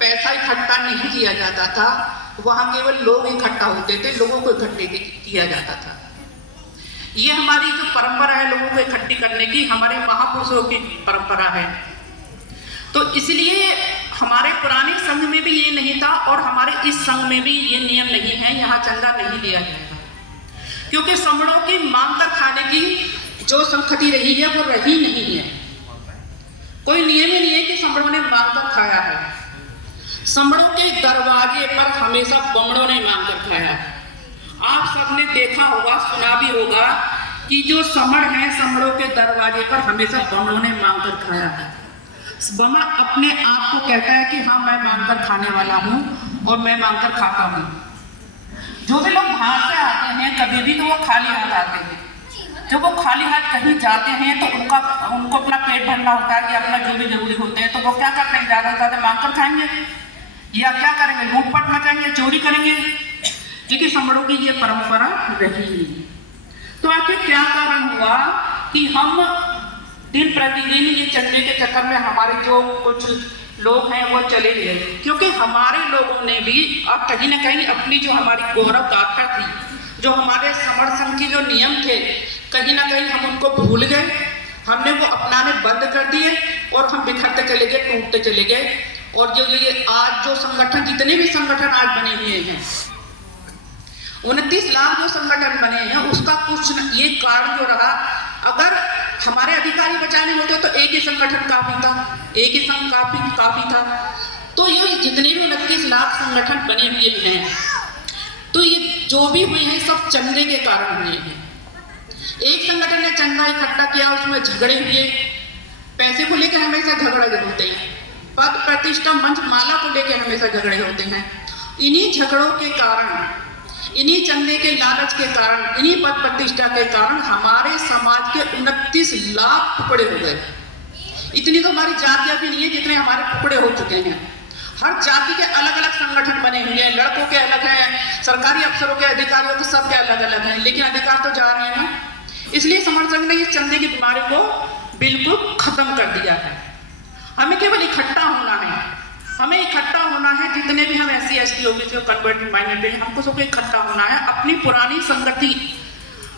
पैसा इकट्ठा नहीं किया जाता था, वहां केवल लोग इकट्ठा होते थे, लोगों को इकट्ठे किया जाता था। ये हमारी जो परंपरा है लोगों को इकट्ठी करने की, हमारे महापुरुषों की परंपरा है। तो इसलिए हमारे पुराने संघ में भी ये नहीं था और हमारे इस संघ में भी ये नियम नहीं है, यहाँ चंदा नहीं लिया जाएगा, क्योंकि समड़ों की मांग कर खाने की जो संस्कृति रही है वो रही नहीं है। कोई नियम ही नहीं है कि समड़ों ने मांग कर खाया है। समड़ों के दरवाजे पर हमेशा बमड़ों ने मांग कर खाया है। आप सबने देखा होगा, सुना भी होगा कि जो समड़ हैं, समड़ों के दरवाजे पर हमेशा बमड़ों ने मांग कर खाया है। बमड़ अपने आप को कहता है कि हाँ मैं मांग कर खाने वाला हूँ और मैं मांग कर खाता हूँ। जो भी लोग बाहर से आते हैं कभी भी तो वो खाली हाथ आते हैं। जब वो खाली हाथ कहीं जाते हैं तो उनको अपना पेट भरना होता है कि अपना जो भी जरूरी होते हैं, तो वो क्या करते हैं, ज़्यादा से ज़्यादा मांग कर खाएंगे या क्या करेंगे, लूटपाट मचाएंगे, चोरी करेंगे, क्योंकि समड़ों की ये परंपरा रही नहीं। तो आखिर क्या कारण हुआ कि हम दिन प्रतिदिन ये चलने के चक्कर में हमारे जो कुछ लोग हैं वो चले गए, क्योंकि हमारे लोगों ने भी अब कहीं ना कहीं अपनी जो हमारी गौरव गाथा थी, जो हमारे समर संघ के जो नियम थे, कहीं ना कहीं हम उनको भूल गए, हमने वो अपनाने बंद कर दिए और हम बिखरते चले गए, टूटते चले गए। और जो ये आज जो संगठन, जितने भी संगठन आज बने हुए हैं, 29 लाख जो संगठन बने हैं, उसका कुछ ये कारण जो रहा, अगर हमारे अधिकारी बचाने होते तो एक ही संगठन काफी था, एक ही संघ काफी था। तो ये जितने भी 29 लाख संगठन बने हुए हैं, तो ये जो भी हुए हैं सब चंदे के कारण हुए हैं। एक संगठन ने चंदा इकट्ठा किया, उसमें झगड़े हुए, पैसे को लेकर हमेशा झगड़े होते हैं, पद प्रतिष्ठा मंच माला को लेकर हमेशा झगड़े होते हैं। इन्हीं झगड़ों के कारण, इन्हीं चंदे के लालच के कारण, इन्हीं पद प्रतिष्ठा के कारण हमारे समाज के 29 लाख टुकड़े हो गए। इतनी तो हमारी जातियां भी नहीं है जितने हमारे टुकड़े हो चुके हैं। हर जाति के अलग अलग संगठन बने हुए हैं, लड़कों के अलग हैं, सरकारी अफसरों के, अधिकारियों के, सबके अलग अलग हैं, लेकिन अधिकार तो जा रहे हैं ना। इसलिए समर संघ ने इस चंदे की बीमारी को बिल्कुल खत्म कर दिया है। हमें केवल इकट्ठा होना है, हमें इकट्ठा होना है, जितने भी हम SC ST OBC converted minority हैं, हमको सबको इकट्ठा होना है। अपनी पुरानी संगति,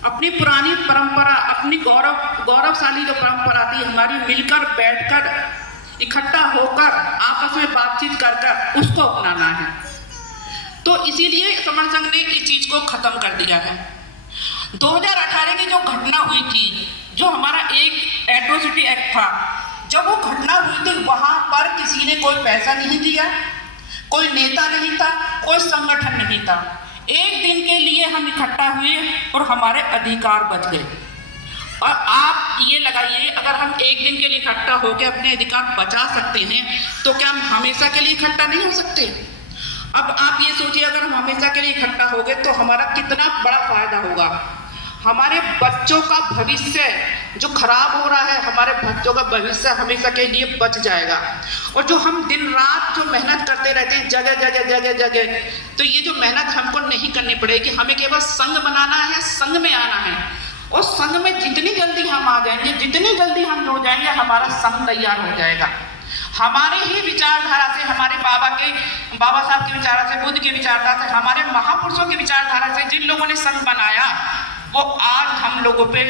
अपनी पुरानी परंपरा, अपनी गौरवशाली जो परंपरा थी हमारी, मिलकर बैठकर इकट्ठा होकर आपस में बातचीत कर उसको अपनाना है। तो इसीलिए समर संघ ने इस चीज को खत्म कर दिया है। 2018 की जो घटना हुई थी, जो हमारा एक एट्रोसिटी एक्ट था, जब वो घटना हुई थी वहां पर किसी ने कोई पैसा नहीं दिया, कोई नेता नहीं था, कोई संगठन नहीं था। एक दिन के लिए हम इकट्ठा हुए और हमारे अधिकार बच गए। और आप ये लगाइए, अगर हम एक दिन के लिए इकट्ठा होकर अपने अधिकार बचा सकते हैं, तो क्या हम हमेशा के लिए इकट्ठा नहीं हो सकते? अब आप ये सोचिए, अगर हम हमेशा के लिए इकट्ठा हो गए तो हमारा कितना बड़ा फायदा होगा। हमारे बच्चों का भविष्य जो खराब हो रहा है, हमारे बच्चों का भविष्य हमेशा के लिए बच जाएगा। और जो हम दिन रात जो मेहनत करते रहते हैं जगह, तो ये जो मेहनत हमको नहीं करनी पड़ेगी। हमें केवल संघ बनाना है, संघ में आना है, और संघ में जितनी जल्दी हम आ जाएंगे, जितनी जल्दी हम जुड़ जाएंगे, हमारा संघ तैयार हो जाएगा। हमारे ही विचारधारा से, हमारे बाबा साहब की विचारधारा से, बुद्ध की विचारधारा से, हमारे महापुरुषों की विचारधारा से जिन लोगों ने संघ बनाया, वो आज हम लोगों पे,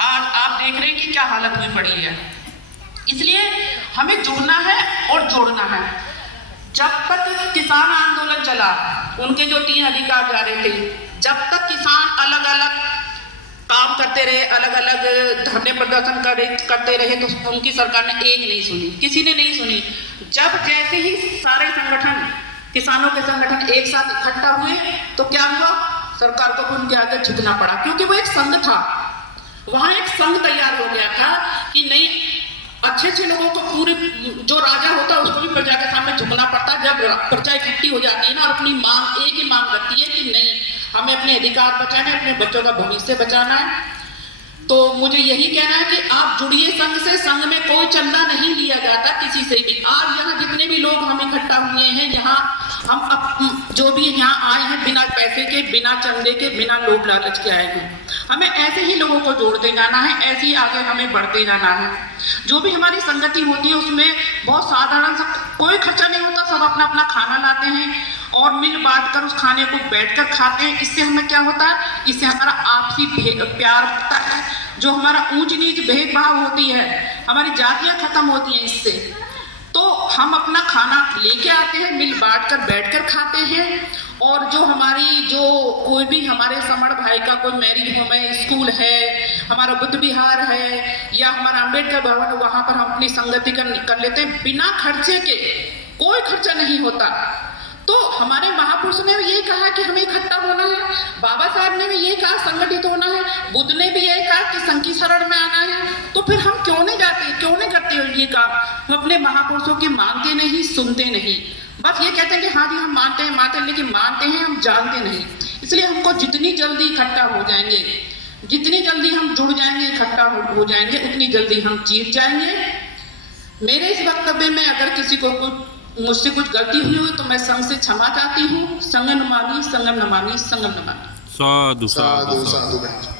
आज आप देख रहे हैं कि क्या हालत हुई पड़ी है। इसलिए हमें जुड़ना है और जोड़ना है। जब तक किसान आंदोलन चला, उनके जो 3 अधिकार जा रहे थे, जब तक किसान अलग अलग काम करते रहे, अलग अलग धरने प्रदर्शन करते रहे, तो उनकी सरकार ने एक नहीं सुनी, किसी ने नहीं सुनी। जब जैसे ही सारे संगठन, किसानों के संगठन एक साथ इकट्ठा हुए, तो क्या हुआ, सरकार को भी उनके आगे झुकना पड़ा, क्योंकि वो एक संघ था। वहां एक संघ तैयार हो गया था कि नहीं, अच्छे लोगों को, पूरे जो राजा होता है उसको भी प्रजा के सामने झुकना पड़ता है। जब प्रजा इकट्ठी हो जाती है ना, और अपनी मांग, एक ही मांग रखती है कि नहीं, हमें अपने अधिकार बचाना है, अपने बच्चों का भविष्य बचाना है, तो मुझे यही कहना है कि आप जुड़िए संघ से। संघ में कोई चंदा नहीं लिया जाता किसी से भी। आज यहाँ जितने भी लोग हम इकट्ठा हुए हैं, यहाँ हम जो भी यहाँ आए हैं बिना पैसे के, बिना चंदे के, बिना लोभ लालच के आए हैं। हमें ऐसे ही लोगों को जोड़ते जाना है, ऐसे ही आगे हमें बढ़ते जाना है। जो भी हमारी संगति होती है उसमें बहुत साधारण सा कोई खर्चा नहीं होता, सब अपना अपना खाना लाते हैं और मिल बांट कर उस खाने को बैठकर खाते हैं। इससे हमें क्या होता है, इससे हमारा आपसी प्यार होता है। जो हमारा ऊंच नीच भेदभाव होती है, हमारी जातियां खत्म होती हैं इससे। तो हम अपना खाना लेके आते हैं, मिल बांट कर बैठकर खाते हैं। और जो हमारी जो कोई भी हमारे समण भाई का कोई मैरिज होम है, स्कूल है, हमारा बुद्ध विहार है या हमारा अम्बेडकर भवन है, वहाँ पर हम अपनी संगति कर लेते हैं बिना खर्चे के। कोई खर्चा नहीं होता। तो हमारे महापुरुष ने भी यही कहा कि हमें इकट्ठा होना है, बाबा साहब ने भी यही कहा संगठित होना है, बुद्ध ने भी यही कहा कि संघ की शरण में आना है। तो फिर हम क्यों नहीं जाते, क्यों नहीं करते ये काम? हम अपने महापुरुषों की मानते नहीं, सुनते नहीं, बस ये कहते हैं कि हाँ जी हम मानते हैं, लेकिन मानते हैं हम जानते नहीं। इसलिए हमको जितनी जल्दी इकट्ठा हो जाएंगे, जितनी जल्दी हम जुड़ जाएंगे, इकट्ठा हो जाएंगे, उतनी जल्दी हम जीत जाएंगे। मेरे इस वक्तव्य में अगर किसी को मुझसे कुछ गलती हुई हो तो मैं संघ से क्षमा चाहती हूँ। संगम नमामि, संगम नमामि, संगम नमामि। साधु साधु साधु।